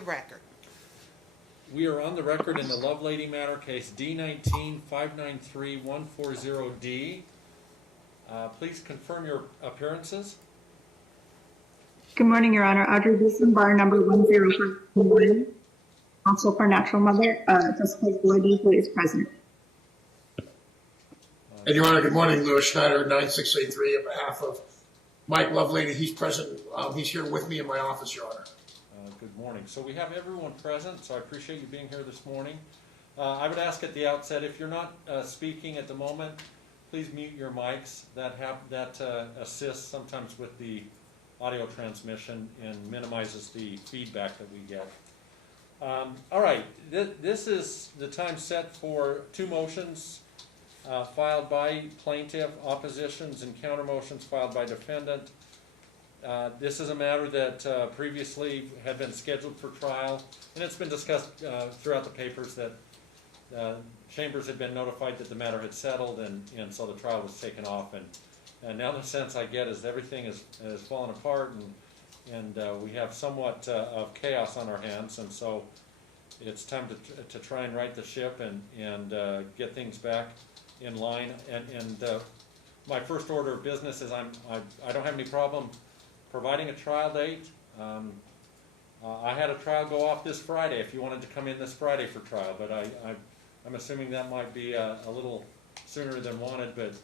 the record. We are on the record in the Lovelady matter, case D19-593-140D. Please confirm your appearances. Good morning, Your Honor. Audrey Beeson, bar number 10521. Counsel for natural mother, Disgraced Bryce who is present. And Your Honor, good morning. Louis Schneider, 9683, on behalf of Mike Lovelady. He's present. He's here with me in my office, Your Honor. Good morning. So we have everyone present, so I appreciate you being here this morning. I would ask at the outset, if you're not speaking at the moment, please mute your mics. That assists sometimes with the audio transmission and minimizes the feedback that we get. All right, this is the time set for two motions filed by plaintiff, oppositions, and counter motions filed by defendant. This is a matter that previously had been scheduled for trial, and it's been discussed throughout the papers that Chambers had been notified that the matter had settled, and so the trial was taken off. And now the sense I get is everything has fallen apart, and we have somewhat of chaos on our hands, and so it's time to try and right the ship and get things back in line. And my first order of business is I don't have any problem providing a trial date. I had a trial go off this Friday if you wanted to come in this Friday for trial, but I'm assuming that might be a little sooner than wanted. But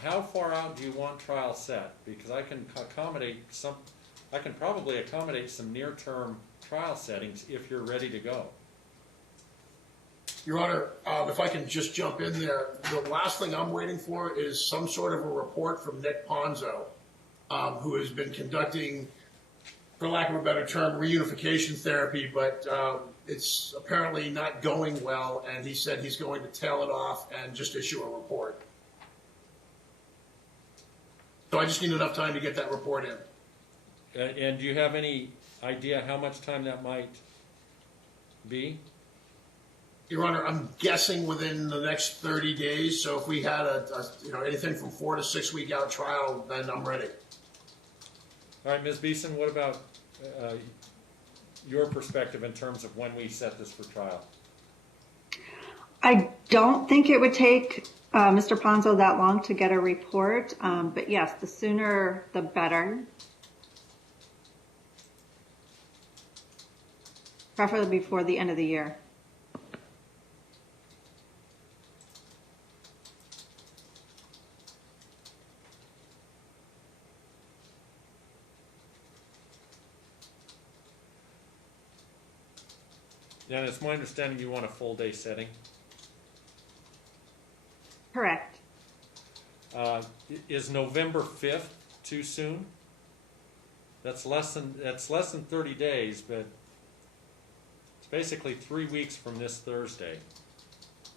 how far out do you want trial set? Because I can probably accommodate some near-term trial settings if you're ready to go. Your Honor, if I can just jump in there, the last thing I'm waiting for is some sort of a report from Nick Ponzo, who has been conducting, for lack of a better term, reunification therapy, but it's apparently not going well, and he said he's going to tail it off and just issue a report. So I just need enough time to get that report in. And do you have any idea how much time that might be? Your Honor, I'm guessing within the next 30 days. So if we had anything from 4 to 6 week out trial, then I'm ready. All right, Ms. Beeson, what about your perspective in terms of when we set this for trial? I don't think it would take Mr. Ponzo that long to get a report, but yes, the sooner the better. Preferably before the end of the year. Yeah, and it's my understanding you want a full day setting. Correct. Is November 5th too soon? That's less than 30 days, but it's basically 3 weeks from this Thursday.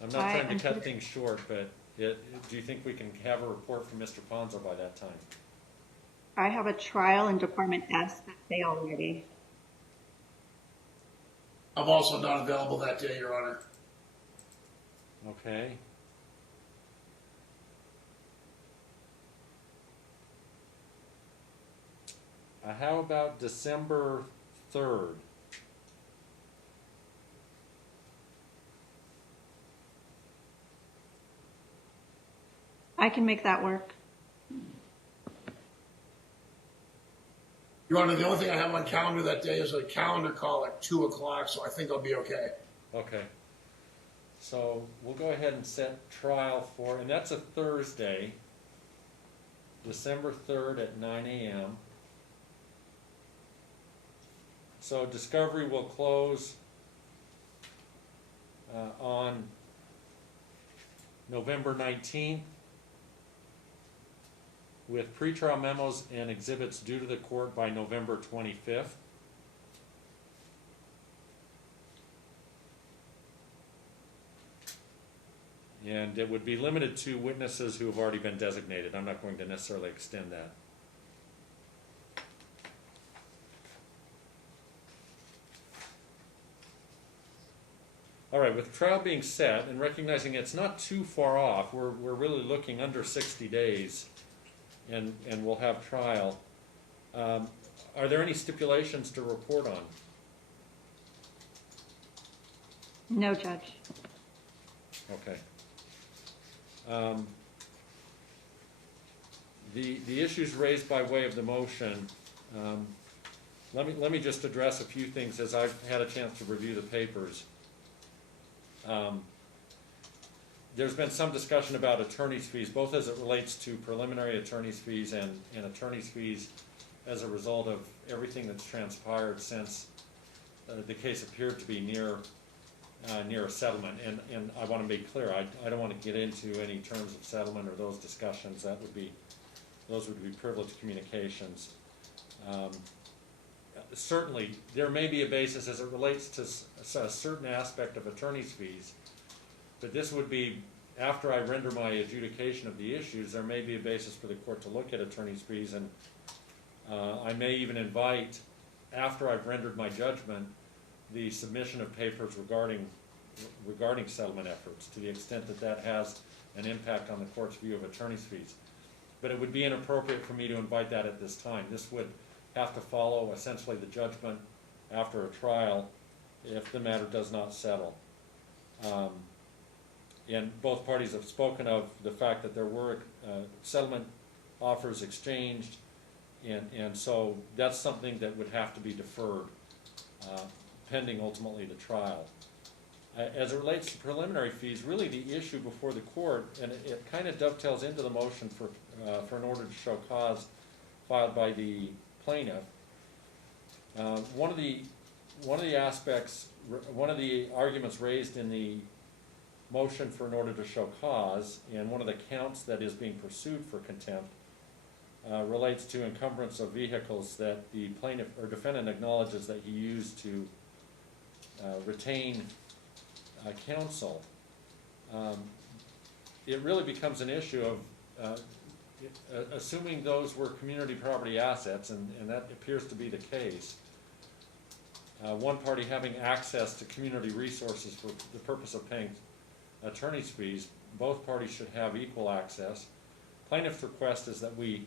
I'm not trying to cut things short, but do you think we can have a report from Mr. Ponzo by that time? I have a trial in Department S that day already. I'm also not available that day, Your Honor. Okay. How about December 3rd? I can make that work. Your Honor, the only thing I have on calendar that day is a calendar call at 2 o'clock, so I think I'll be okay. Okay. So we'll go ahead and set trial for, and that's a Thursday, December 3rd at 9 a.m. So discovery will close on November 19th with pretrial memos and exhibits due to the court by November 25th. And it would be limited to witnesses who have already been designated. I'm not going to necessarily extend that. All right, with trial being set and recognizing it's not too far off, we're really looking under 60 days, and we'll have trial. Are there any stipulations to report on? No, Judge. Okay. The issues raised by way of the motion, let me just address a few things as I've had a chance to review the papers. There's been some discussion about attorney's fees, both as it relates to preliminary attorney's fees and attorney's fees as a result of everything that's transpired since the case appeared to be near a settlement. And I want to make clear, I don't want to get into any terms of settlement or those discussions. Those would be privileged communications. Certainly, there may be a basis as it relates to a certain aspect of attorney's fees, but this would be, after I render my adjudication of the issues, there may be a basis for the court to look at attorney's fees, and I may even invite, after I've rendered my judgment, the submission of papers regarding settlement efforts, to the extent that that has an impact on the court's view of attorney's fees. But it would be inappropriate for me to invite that at this time. This would have to follow essentially the judgment after a trial if the matter does not settle. And both parties have spoken of the fact that there were settlement offers exchanged, and so that's something that would have to be deferred pending ultimately the trial. As it relates to preliminary fees, really the issue before the court, and it kind of dovetails into the motion for an order to show cause filed by the plaintiff. One of the arguments raised in the motion for an order to show cause, and one of the counts that is being pursued for contempt, relates to encumbrance of vehicles that the plaintiff or defendant acknowledges that he used to retain counsel. It really becomes an issue of assuming those were community property assets, and that appears to be the case. One party having access to community resources for the purpose of paying attorney's fees, both parties should have equal access. Plaintiff's request is that we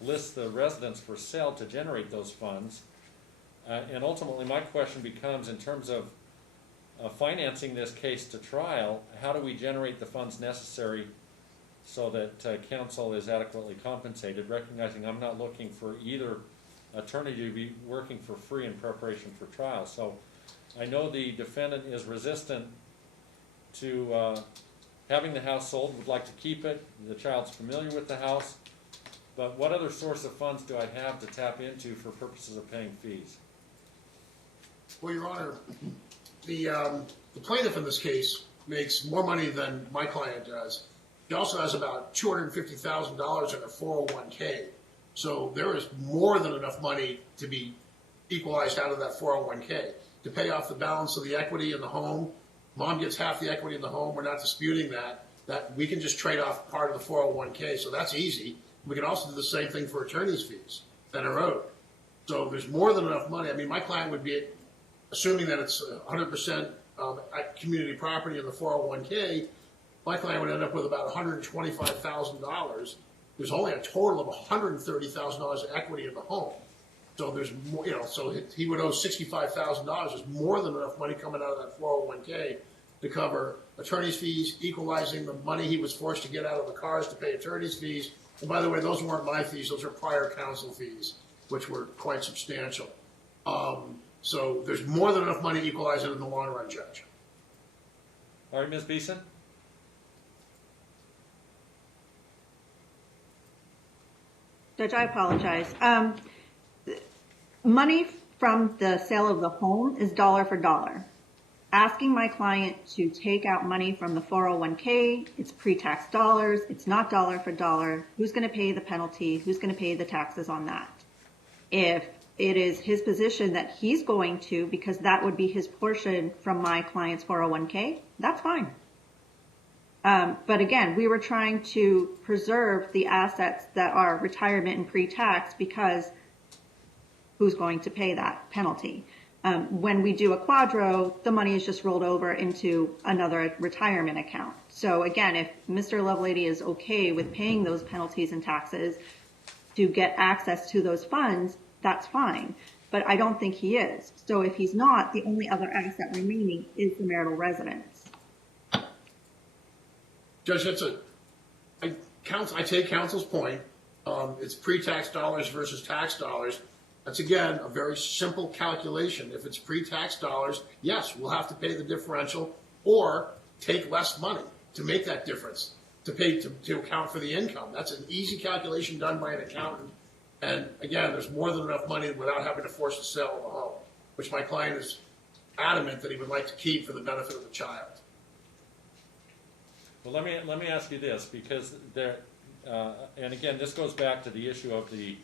list the residence for sale to generate those funds. And ultimately my question becomes, in terms of financing this case to trial, how do we generate the funds necessary so that counsel is adequately compensated, recognizing I'm not looking for either attorney to be working for free in preparation for trial. So I know the defendant is resistant to having the house sold, would like to keep it. The child's familiar with the house, but what other source of funds do I have to tap into for purposes of paying fees? Well, Your Honor, the plaintiff in this case makes more money than my client does. He also has about $250,000 in a 401k. So there is more than enough money to be equalized out of that 401k to pay off the balance of the equity in the home. Mom gets half the equity in the home. We're not disputing that we can just trade off part of the 401k. So that's easy. We can also do the same thing for attorney's fees that are owed. So there's more than enough money. I mean, my client would be, assuming that it's 100% community property in the 401k, my client would end up with about $125,000. There's only a total of $130,000 of equity in the home. So there's more, so he would owe $65,000. There's more than enough money coming out of that 401k to cover attorney's fees, equalizing the money he was forced to get out of the cars to pay attorney's fees. And by the way, those weren't my fees. Those are prior counsel fees, which were quite substantial. So there's more than enough money to equalize it in the long run, Judge. All right, Ms. Beeson? Judge, I apologize. Money from the sale of the home is dollar for dollar. Asking my client to take out money from the 401k, it's pre-tax dollars, it's not dollar for dollar. Who's going to pay the penalty? Who's going to pay the taxes on that? If it is his position that he's going to, because that would be his portion from my client's 401k, that's fine. But again, we were trying to preserve the assets that are retirement and pre-tax, because who's going to pay that penalty? When we do a quadro, the money is just rolled over into another retirement account. So again, if Mr. Lovelady is okay with paying those penalties and taxes to get access to those funds, that's fine. But I don't think he is. So if he's not, the only other asset remaining is the marital residence. Judge, I take counsel's point. It's pre-tax dollars versus tax dollars. That's, again, a very simple calculation. If it's pre-tax dollars, yes, we'll have to pay the differential or take less money to make that difference, to account for the income. That's an easy calculation done by an accountant. And, again, there's more than enough money without having to force the sale of the home, which my client is adamant that he would like to keep for the benefit of the child. Well, let me ask you this, because and again, this goes back to the issue of the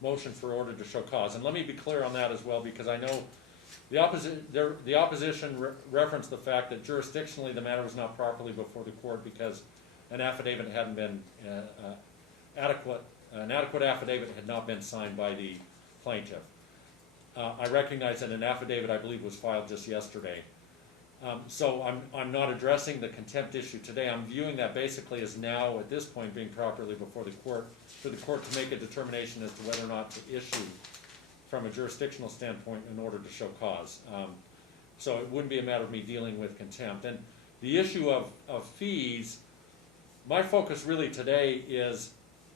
motion for order to show cause. And let me be clear on that as well, because I know the opposition referenced the fact that jurisdictionally the matter was not properly before the court because an affidavit hadn't been an adequate affidavit had not been signed by the plaintiff. I recognize that an affidavit, I believe, was filed just yesterday. So I'm not addressing the contempt issue today. I'm viewing that basically as now, at this point, being properly before the court, for the court to make a determination as to whether or not to issue from a jurisdictional standpoint in order to show cause. So it wouldn't be a matter of me dealing with contempt. And the issue of fees, my focus really today is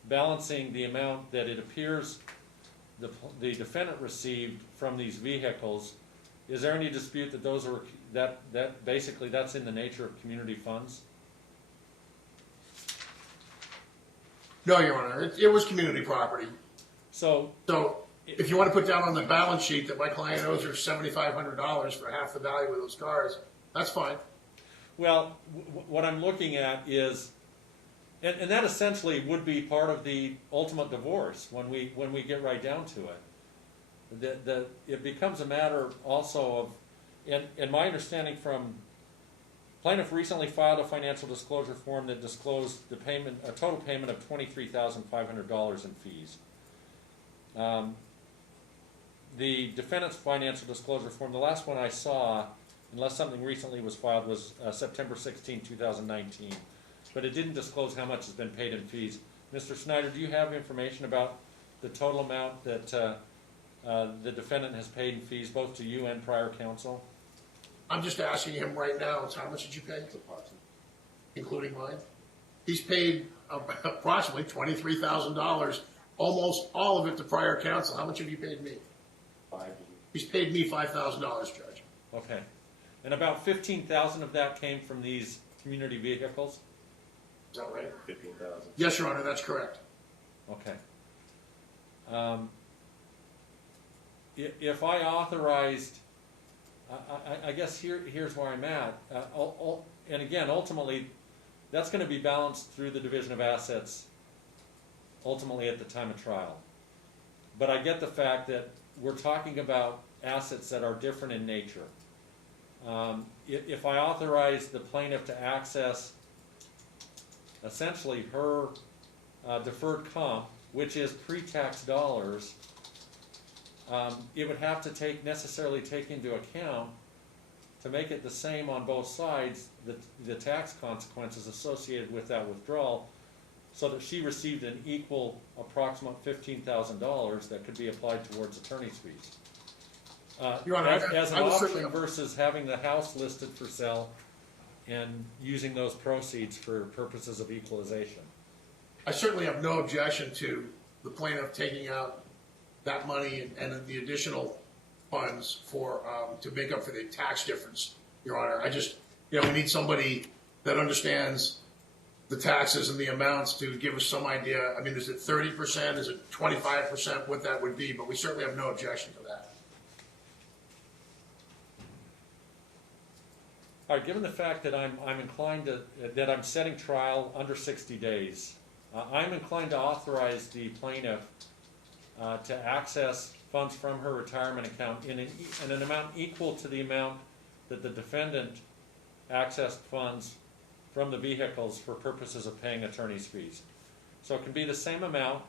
balancing the amount that it appears the defendant received from these vehicles. Is there any dispute that those are that basically that's in the nature of community funds? No, Your Honor, it was community property. So if you want to put down on the balance sheet that my client owes her $7,500 for half the value of those cars, that's fine. Well, what I'm looking at is, and that essentially would be part of the ultimate divorce when we get right down to it. It becomes a matter also of, and my understanding from plaintiff recently filed a financial disclosure form that disclosed a total payment of $23,500 in fees. The defendant's financial disclosure form, the last one I saw, unless something recently was filed, was September 16, 2019. But it didn't disclose how much has been paid in fees. Mr. Snyder, do you have information about the total amount that the defendant has paid in fees, both to you and prior counsel? I'm just asking him right now, how much did you pay? Including mine? He's paid approximately $23,000, almost all of it to prior counsel. How much have you paid me? He's paid me $5,000, Judge. Okay. And about $15,000 of that came from these community vehicles? Is that right? 15,000. Yes, Your Honor, that's correct. Okay. If I authorized, I guess here's where I'm at. And again, ultimately, that's going to be balanced through the division of assets, ultimately at the time of trial. But I get the fact that we're talking about assets that are different in nature. If I authorize the plaintiff to access essentially her deferred comp, which is pre-tax dollars, it would have to necessarily take into account, to make it the same on both sides, the tax consequences associated with that withdrawal, so that she received an equal approximate $15,000 that could be applied towards attorney's fees. Your Honor, as an I was option certainly versus having the house listed for sale and using those proceeds for purposes of equalization. I certainly have no objection to the plaintiff taking out that money and the additional funds for to make up for the tax difference, Your Honor. I just, we need somebody that understands the taxes and the amounts to give us some idea. I mean, is it 30%? Is it 25%? What that would be? But we certainly have no objection to that. All right, given the fact that I'm inclined to, that I'm setting trial under 60 days, I'm inclined to authorize the plaintiff to access funds from her retirement account in an amount equal to the amount that the defendant accessed funds from the vehicles for purposes of paying attorney's fees. So it can be the same amount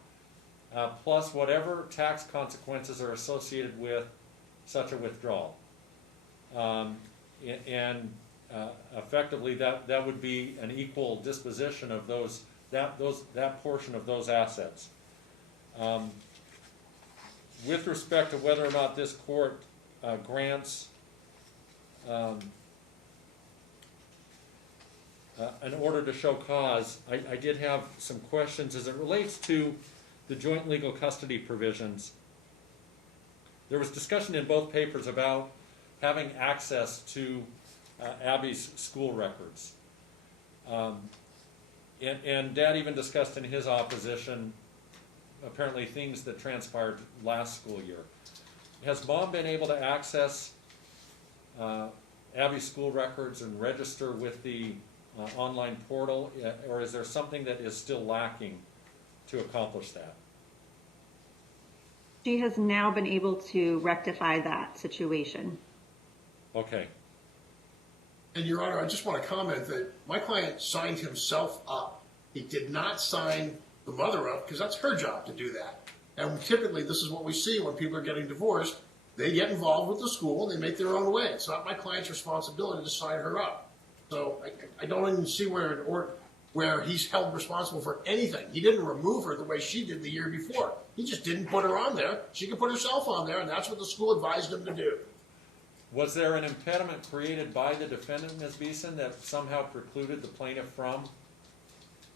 plus whatever tax consequences are associated with such a withdrawal. Effectively, that would be an equal disposition of that portion of those assets. With respect to whether or not this court grants an order to show cause, I did have some questions as it relates to the joint legal custody provisions. There was discussion in both papers about having access to Abby's school records. And Dad even discussed in his opposition apparently things that transpired last school year. Has Mom been able to access Abby's school records and register with the online portal, or is there something that is still lacking to accomplish that? She has now been able to rectify that situation. Okay. And Your Honor, I just want to comment that my client signed himself up. He did not sign the mother up because that's her job to do that. And typically this is what we see when people are getting divorced. They get involved with the school and they make their own way. It's not my client's responsibility to sign her up. So I don't even see where he's held responsible for anything. He didn't remove her the way she did the year before. He just didn't put her on there. She could put herself on there, and that's what the school advised him to do. Was there an impediment created by the defendant, Ms. Beeson, that somehow precluded the plaintiff from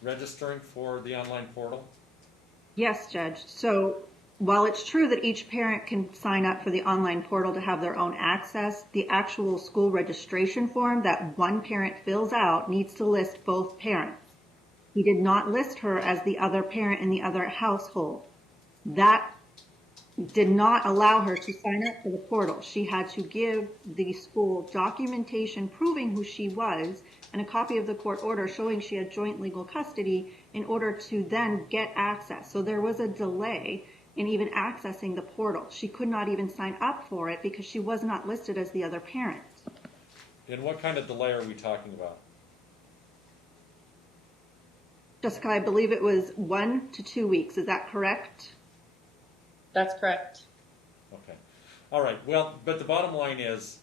registering for the online portal? Yes, Judge. So while it's true that each parent can sign up for the online portal to have their own access, the actual school registration form that one parent fills out needs to list both parents. He did not list her as the other parent in the other household. That did not allow her to sign up for the portal. She had to give the school documentation proving who she was and a copy of the court order showing she had joint legal custody in order to then get access. So there was a delay in even accessing the portal. She could not even sign up for it because she was not listed as the other parent. And what kind of delay are we talking about? Jessica, I believe it was 1 to 2 weeks. Is that correct? That's correct. Okay. All right. Well, but the bottom line is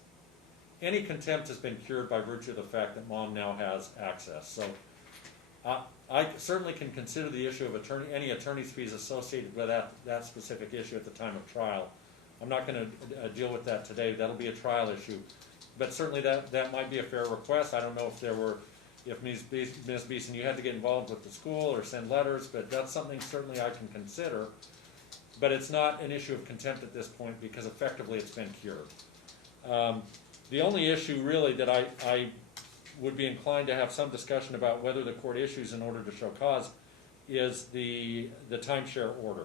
any contempt has been cured by virtue of the fact that Mom now has access. So I certainly can consider the issue of any attorney's fees associated with that specific issue at the time of trial. I'm not going to deal with that today. That'll be a trial issue. But certainly that might be a fair request. I don't know if Ms. Beeson, you had to get involved with the school or send letters, but that's something certainly I can consider. But it's not an issue of contempt at this point because effectively it's been cured. The only issue really that I would be inclined to have some discussion about whether the court issues an order to show cause is the timeshare order.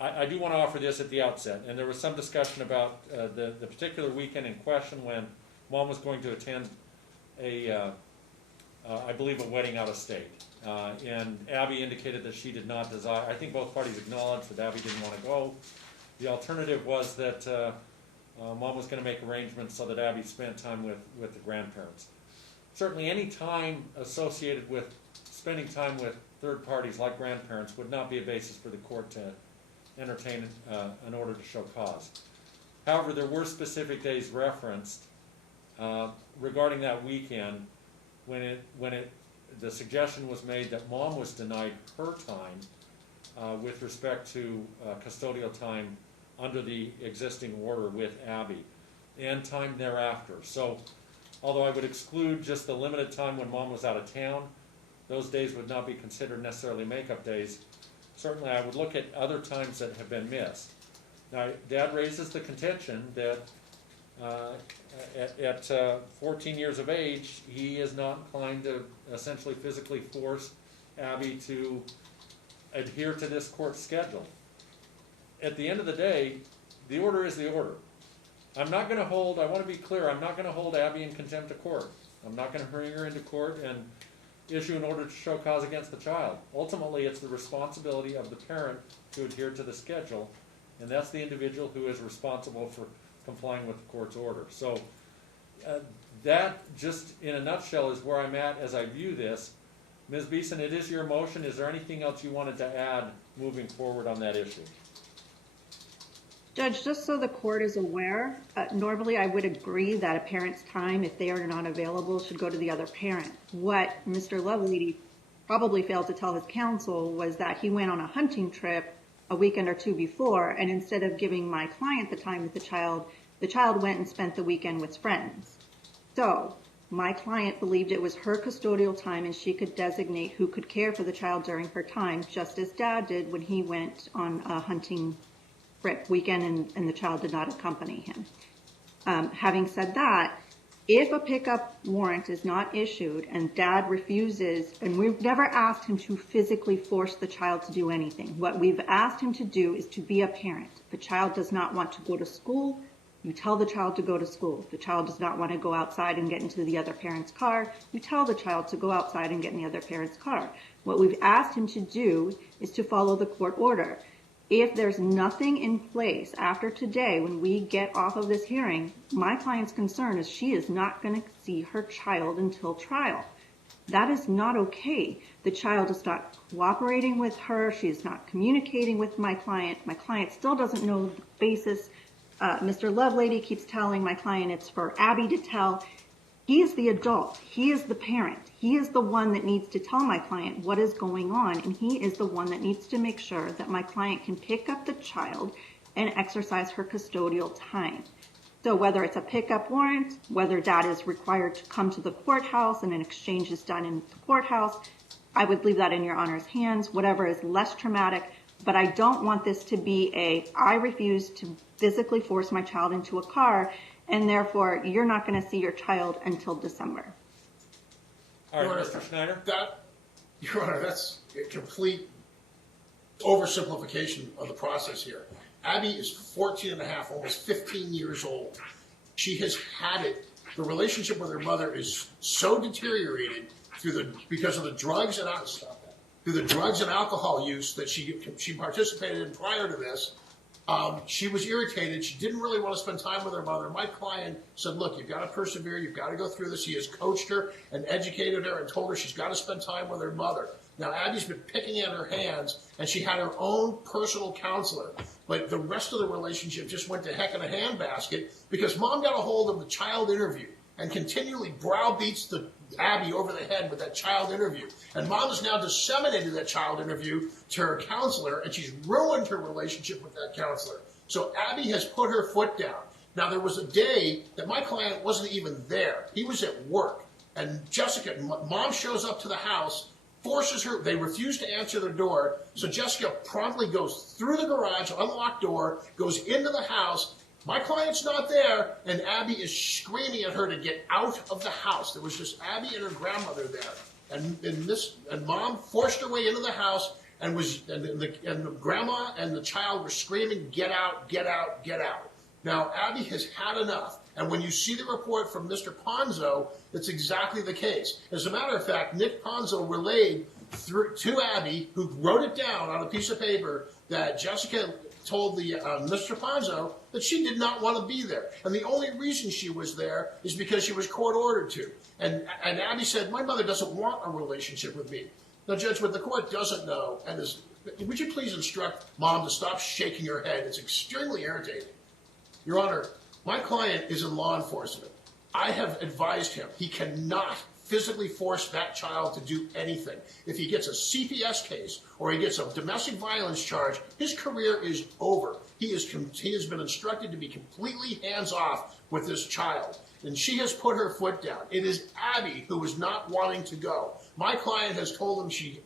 I do want to offer this at the outset, and there was some discussion about the particular weekend in question when Mom was going to attend I believe a wedding out of state. And Abby indicated that she did not desire, I think both parties acknowledged that Abby didn't want to go. The alternative was that Mom was going to make arrangements so that Abby spent time with the grandparents. Certainly any time associated with spending time with third parties like grandparents would not be a basis for the court to entertain an order to show cause. However, there were specific days referenced regarding that weekend when the suggestion was made that Mom was denied her time with respect to custodial time under the existing order with Abby and time thereafter. So although I would exclude just the limited time when Mom was out of town, those days would not be considered necessarily makeup days. Certainly I would look at other times that have been missed. Now, Dad raises the contention that at 14 years of age, he is not inclined to essentially physically force Abby to adhere to this court schedule. At the end of the day, the order is the order. I'm not going to hold, I want to be clear, I'm not going to hold Abby in contempt of court. I'm not going to bring her into court and issue an order to show cause against the child. Ultimately, it's the responsibility of the parent to adhere to the schedule, and that's the individual who is responsible for complying with the court's order. So that, just in a nutshell, is where I'm at as I view this. Ms. Beeson, it is your motion. Is there anything else you wanted to add moving forward on that issue? Judge, just so the court is aware, normally I would agree that a parent's time, if they are not available, should go to the other parent. What Mr. Lovelady probably failed to tell his counsel was that he went on a hunting trip a weekend or two before, and instead of giving my client the time with the child went and spent the weekend with friends. So my client believed it was her custodial time and she could designate who could care for the child during her time, just as Dad did when he went on a hunting trip weekend and the child did not accompany him. Having said that, if a pickup warrant is not issued and Dad refuses, and we've never asked him to physically force the child to do anything. What we've asked him to do is to be a parent. If the child does not want to go to school, you tell the child to go to school. If the child does not want to go outside and get into the other parent's car, you tell the child to go outside and get in the other parent's car. What we've asked him to do is to follow the court order. If there's nothing in place after today, when we get off of this hearing, my client's concern is she is not going to see her child until trial. That is not okay. The child is not cooperating with her. She is not communicating with my client. My client still doesn't know the basis. Mr. Lovelady keeps telling my client it's for Abby to tell. He is the adult. He is the parent. He is the one that needs to tell my client what is going on, and he is the one that needs to make sure that my client can pick up the child and exercise her custodial time. So whether it's a pickup warrant, whether Dad is required to come to the courthouse and an exchange is done in the courthouse, I would leave that in your Honor's hands, whatever is less traumatic. But I don't want this to be I refuse to physically force my child into a car, and therefore you're not going to see your child until December. All right, Mr. Schneider? Your Honor, that's a complete oversimplification of the process here. Abby is 14 and a half, almost 15 years old. She has had it. The relationship with her mother is so deteriorated because of the drugs and alcohol use that she participated in prior to this. She was irritated. She didn't really want to spend time with her mother. My client said, look, you've got to persevere. You've got to go through this. He has coached her and educated her and told her she's got to spend time with her mother. Now, Abby's been picking at her hands, and she had her own personal counselor. But the rest of the relationship just went to heck in a handbasket because Mom got a hold of the child interview and continually browbeats Abby over the head with that child interview. And Mom has now disseminated that child interview to her counselor, and she's ruined her relationship with that counselor. So Abby has put her foot down. Now, there was a day that my client wasn't even there. He was at work. And Jessica, Mom shows up to the house, forces her, they refuse to answer their door, so Jessica promptly goes through the garage, unlocked door, goes into the house. My client's not there, and Abby is screaming at her to get out of the house. There was just Abby and her grandmother there. And Mom forced her way into the house, and the grandma and the child were screaming, get out, get out, get out. Now, Abby has had enough. And when you see the report from Mr. Ponzo, that's exactly the case. As a matter of fact, Nick Ponzo relayed to Abby, who wrote it down on a piece of paper, that Jessica told Mr. Ponzo that she did not want to be there. And the only reason she was there is because she was court ordered to. And Abby said, my mother doesn't want a relationship with me. Now, Judge, what the court doesn't know, would you please instruct Mom to stop shaking her head? It's extremely irritating. Your Honor, my client is in law enforcement. I have advised him he cannot physically force that child to do anything. If he gets a CPS case or he gets a domestic violence charge, his career is over. He has been instructed to be completely hands-off with this child. And she has put her foot down. It is Abby who is not wanting to go. My client has told her she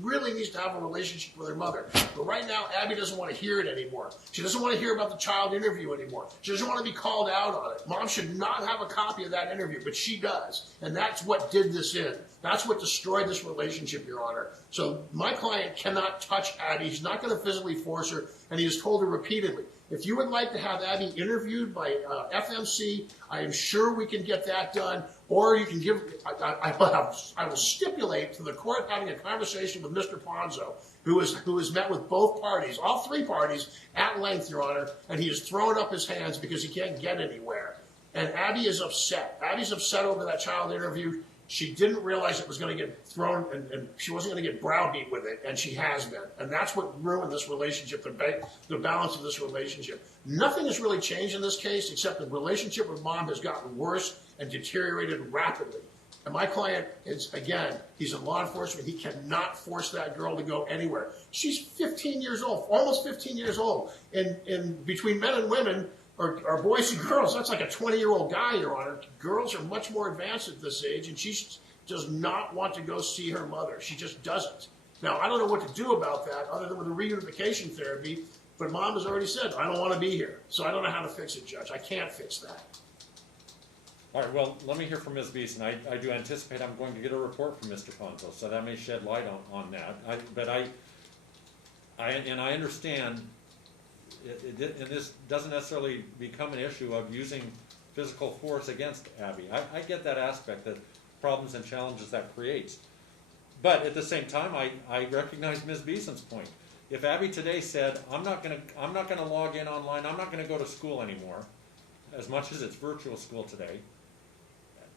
really needs to have a relationship with her mother. But right now, Abby doesn't want to hear it anymore. She doesn't want to hear about the child interview anymore. She doesn't want to be called out on it. Mom should not have a copy of that interview, but she does. And that's what did this in. That's what destroyed this relationship, Your Honor. So my client cannot touch Abby. He's not going to physically force her, and he has told her repeatedly, if you would like to have Abby interviewed by FMC, I am sure we can get that done. Or you can give, I will stipulate to the court having a conversation with Mr. Ponzo, who has met with both parties, all three parties, at length, Your Honor, and he has thrown up his hands because he can't get anywhere. And Abby is upset. Abby's upset over that child interview. She didn't realize it was going to get thrown, and she wasn't going to get browbeat with it, and she has been. And that's what ruined this relationship, the balance of this relationship. Nothing has really changed in this case, except the relationship with Mom has gotten worse and deteriorated rapidly. And my client is, again, he's in law enforcement. He cannot force that girl to go anywhere. She's 15 years old, almost 15 years old. And between men and women, or boys and girls, that's like a 20-year-old guy, Your Honor. Girls are much more advanced at this age, and she does not want to go see her mother. She just doesn't. Now, I don't know what to do about that other than with the reunification therapy, but Mom has already said, I don't want to be here. So I don't know how to fix it, Judge. I can't fix that. All right, well, let me hear from Ms. Beeson. I do anticipate I'm going to get a report from Mr. Ponzo, so that may shed light on that. But I understand, and this doesn't necessarily become an issue of using physical force against Abby. I get that aspect, the problems and challenges that creates. But at the same time, I recognize Ms. Beeson's point. If Abby today said, I'm not gonna log in online, I'm not gonna go to school anymore, as much as it's virtual school today,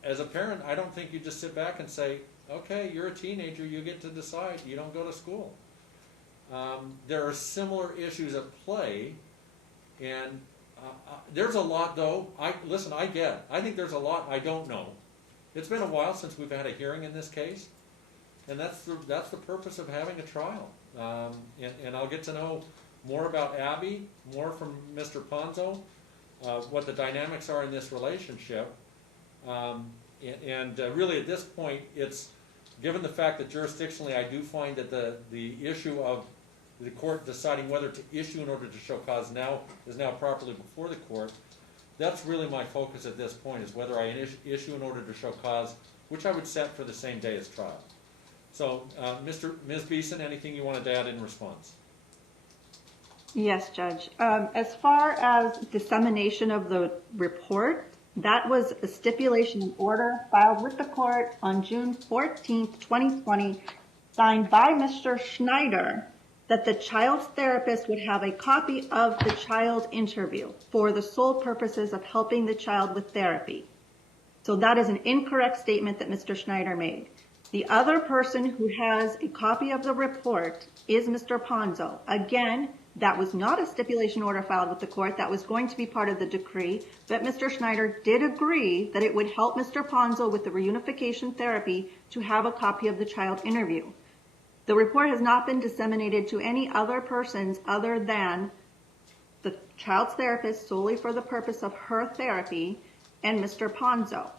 as a parent, I don't think you just sit back and say, okay, you're a teenager, you get to decide, you don't go to school. There are similar issues at play, and there's a lot, though. I think there's a lot I don't know. It's been a while since we've had a hearing in this case, and that's the purpose of having a trial. And I'll get to know more about Abby, more from Mr. Ponzo, what the dynamics are in this relationship. Really at this point, it's given the fact that jurisdictionally I do find that the issue of the court deciding whether to issue an order to show cause is now properly before the court. That's really my focus at this point, is whether I issue an order to show cause, which I would set for the same day as trial. So, Ms. Beeson, anything you wanted to add in response? Yes, Judge. As far as dissemination of the report, that was a stipulation order filed with the court on June 14th, 2020, signed by Mr. Schneider, that the child's therapist would have a copy of the child's interview for the sole purposes of helping the child with therapy. So that is an incorrect statement that Mr. Schneider made. The other person who has a copy of the report is Mr. Ponzo. Again, that was not a stipulation order filed with the court. That was going to be part of the decree. But Mr. Schneider did agree that it would help Mr. Ponzo with the reunification therapy to have a copy of the child interview. The report has not been disseminated to any other persons other than the child's therapist solely for the purpose of her therapy and Mr. Ponzo.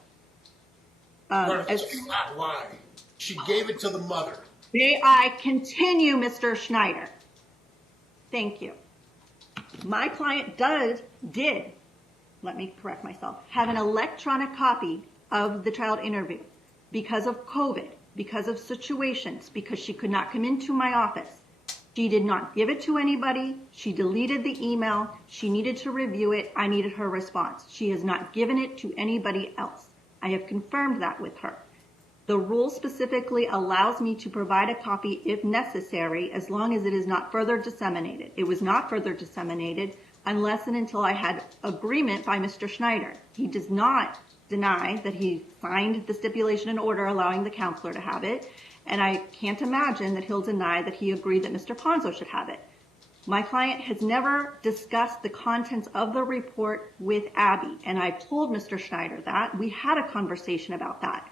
It's not lie. She gave it to the mother. May I continue, Mr. Schneider? Thank you. My client did, let me correct myself, have an electronic copy of the child interview because of COVID, because of situations, because she could not come into my office. She did not give it to anybody. She deleted the email. She needed to review it. I needed her response. She has not given it to anybody else. I have confirmed that with her. The rule specifically allows me to provide a copy if necessary, as long as it is not further disseminated. It was not further disseminated unless and until I had agreement by Mr. Schneider. He does not deny that he signed the stipulation and order allowing the counselor to have it, and I can't imagine that he'll deny that he agreed that Mr. Ponzo should have it. My client has never discussed the contents of the report with Abby, and I told Mr. Schneider that. We had a conversation about that.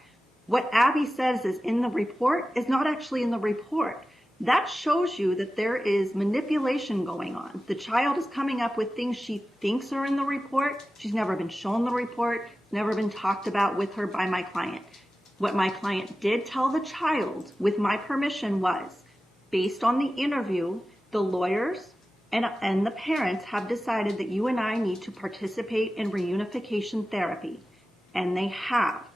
What Abby says is in the report is not actually in the report. That shows you that there is manipulation going on. The child is coming up with things she thinks are in the report. She's never been shown the report. It's never been talked about with her by my client. What my client did tell the child with my permission was, based on the interview, the lawyers and the parents have decided that you and I need to participate in reunification therapy. And they have.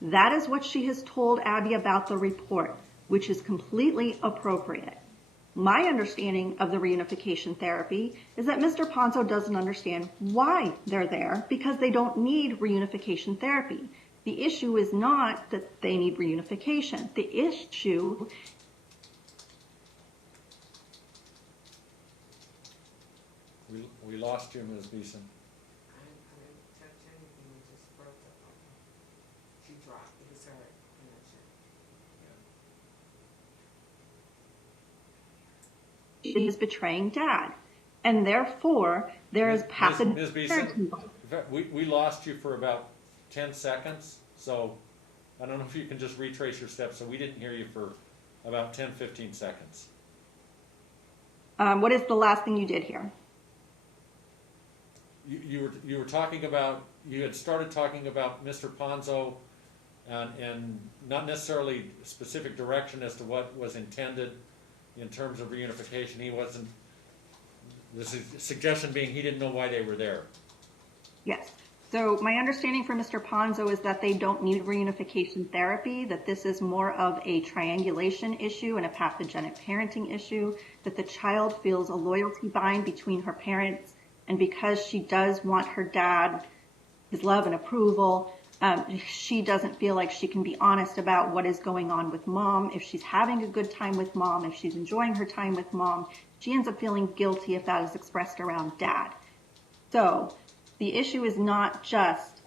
That is what she has told Abby about the report, which is completely appropriate. My understanding of the reunification therapy is that Mr. Ponzo doesn't understand why they're there, because they don't need reunification therapy. The issue is not that they need reunification. The issue We lost you, Ms. Beeson. I didn't touch anything, it just broke up. She dropped, it was her connection. is betraying dad. And therefore, there is passive. Ms. Beeson, in fact, we lost you for about 10 seconds, so I don't know if you can just retrace your steps, so we didn't hear you for about 10, 15 seconds. What is the last thing you did here? You were talking about, you had started talking about Mr. Ponzo and not necessarily specific direction as to what was intended in terms of reunification. He wasn't, the suggestion being he didn't know why they were there. Yes. So my understanding from Mr. Ponzo is that they don't need reunification therapy, that this is more of a triangulation issue and a pathogenic parenting issue, that the child feels a loyalty bind between her parents, and because she does want her dad, his love and approval, she doesn't feel like she can be honest about what is going on with mom. If she's having a good time with mom, if she's enjoying her time with mom, she ends up feeling guilty if that is expressed around dad. So the issue is not just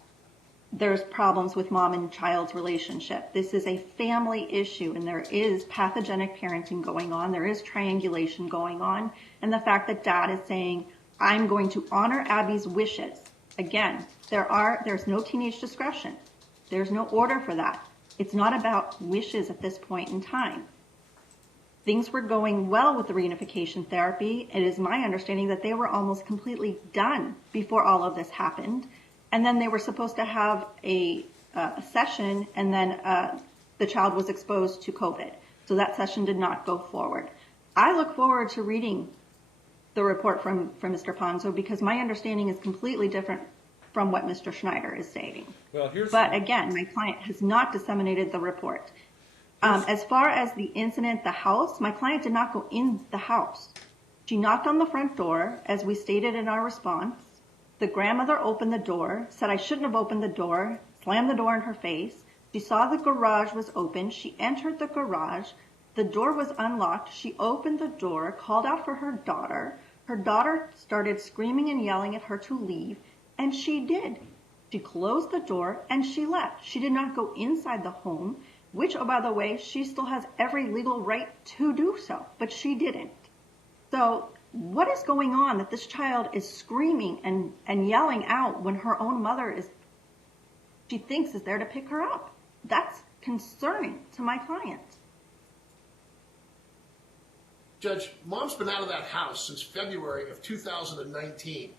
there's problems with mom and child's relationship. This is a family issue, and there is pathogenic parenting going on. There is triangulation going on. And the fact that dad is saying, I'm going to honor Abby's wishes. Again, there's no teenage discretion. There's no order for that. It's not about wishes at this point in time. Things were going well with the reunification therapy. It is my understanding that they were almost completely done before all of this happened. And then they were supposed to have a session, and then the child was exposed to COVID. So that session did not go forward. I look forward to reading the report from Mr. Ponzo, because my understanding is completely different from what Mr. Schneider is stating. Well, But again, my client has not disseminated the report. As far as the incident, the house, my client did not go in the house. She knocked on the front door, as we stated in our response. The grandmother opened the door, said I shouldn't have opened the door, slammed the door in her face. She saw the garage was open. She entered the garage. The door was unlocked. She opened the door, called out for her daughter. Her daughter started screaming and yelling at her to leave, and she did. She closed the door and she left. She did not go inside the home, which, oh, by the way, she still has every legal right to do so, but she didn't. So what is going on that this child is screaming and yelling out when her own mother she thinks is there to pick her up? That's concerning to my client. Judge, mom's been out of that house since February of 2019.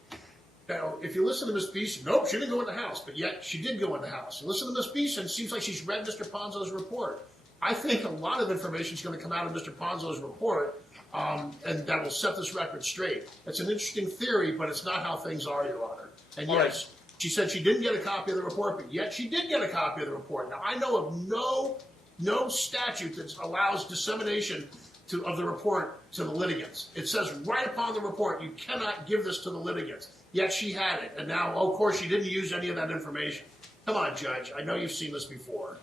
Now, if you listen to Ms. Beeson, nope, she didn't go in the house, but yet she did go in the house. You listen to Ms. Beeson, it seems like she's read Mr. Ponzo's report. I think a lot of information is going to come out of Mr. Ponzo's report, and that will set this record straight. It's an interesting theory, but it's not how things are, Your Honor. And yes, she said she didn't get a copy of the report, but yet she did get a copy of the report. Now, I know of no statute that allows dissemination of the report to the litigants. It says right upon the report, you cannot give this to the litigants. Yet she had it, and now, of course, she didn't use any of that information. Come on, Judge. I know you've seen this before.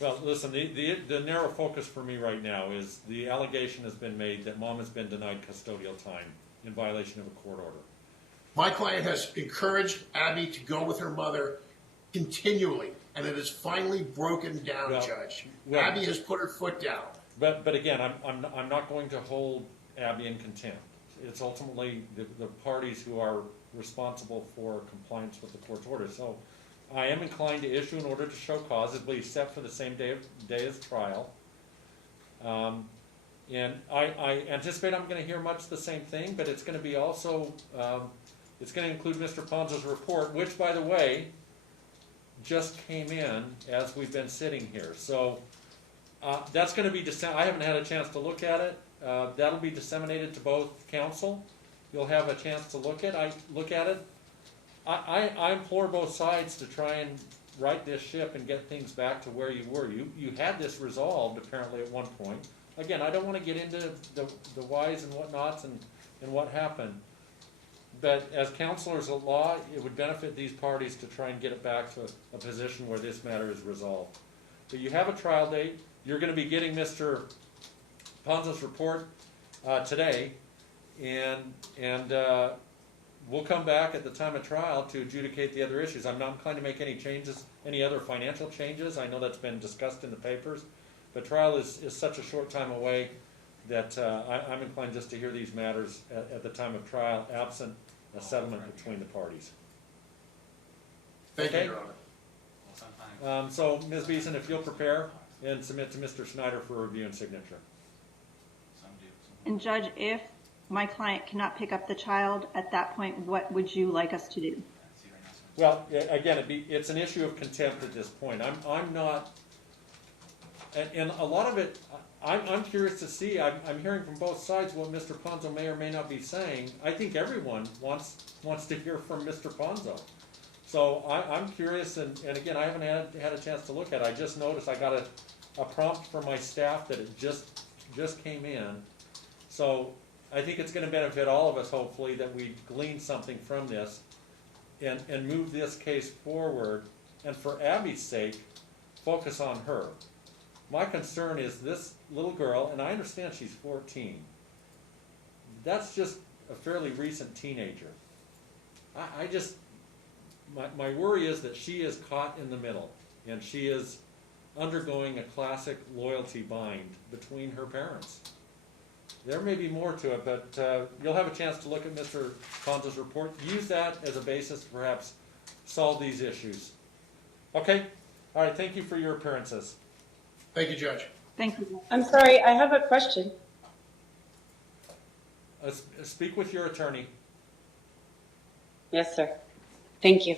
Well, listen, the narrow focus for me right now is the allegation has been made that mom has been denied custodial time in violation of a court order. My client has encouraged Abby to go with her mother continually, and it has finally broken down, Judge. Abby has put her foot down. But again, I'm not going to hold Abby in contempt. It's ultimately the parties who are responsible for compliance with the court's order. So I am inclined to issue an order to show cause, at least set for the same day as trial. And I anticipate I'm going to hear much the same thing, but it's going to be also, it's going to include Mr. Ponzo's report, which, by the way, just came in as we've been sitting here. So that's going to be, I haven't had a chance to look at it. That'll be disseminated to both counsel. You'll have a chance to look at it. I implore both sides to try and right this ship and get things back to where you were. You had this resolved apparently at one point. Again, I don't want to get into the whys and whatnots and what happened. But as counselors of law, it would benefit these parties to try and get it back to a position where this matter is resolved. So you have a trial date. You're going to be getting Mr. Ponzo's report today, and we'll come back at the time of trial to adjudicate the other issues. I'm not inclined to make any changes, any other financial changes. I know that's been discussed in the papers, but trial is such a short time away that I'm inclined just to hear these matters at the time of trial, absent a settlement between the parties. Thank you, Okay? Your Honor. Well, sometime So Ms. Beeson, if you'll prepare and submit to Mr. Snyder for review and signature. And Judge, if my client cannot pick up the child at that point, what would you like us to do? Well, again, it's an issue of contempt at this point. I'm not, and a lot of it, I'm curious to see. I'm hearing from both sides what Mr. Ponzo may or may not be saying. I think everyone wants to hear from Mr. Ponzo. So I'm curious, and again, I haven't had a chance to look at it. I just noticed I got a prompt from my staff that it just came in. So I think it's going to benefit all of us, hopefully, that we glean something from this and move this case forward. And for Abby's sake, focus on her. My concern is this little girl, and I understand she's 14. That's just a fairly recent teenager. My worry is that she is caught in the middle, and she is undergoing a classic loyalty bind between her parents. There may be more to it, but you'll have a chance to look at Mr. Ponzo's report. Use that as a basis to perhaps solve these issues. Okay? All right, thank you for your appearances. Thank you, Judge. Thank you. I'm sorry, I have a question. Speak with your attorney. Yes, sir. Thank you.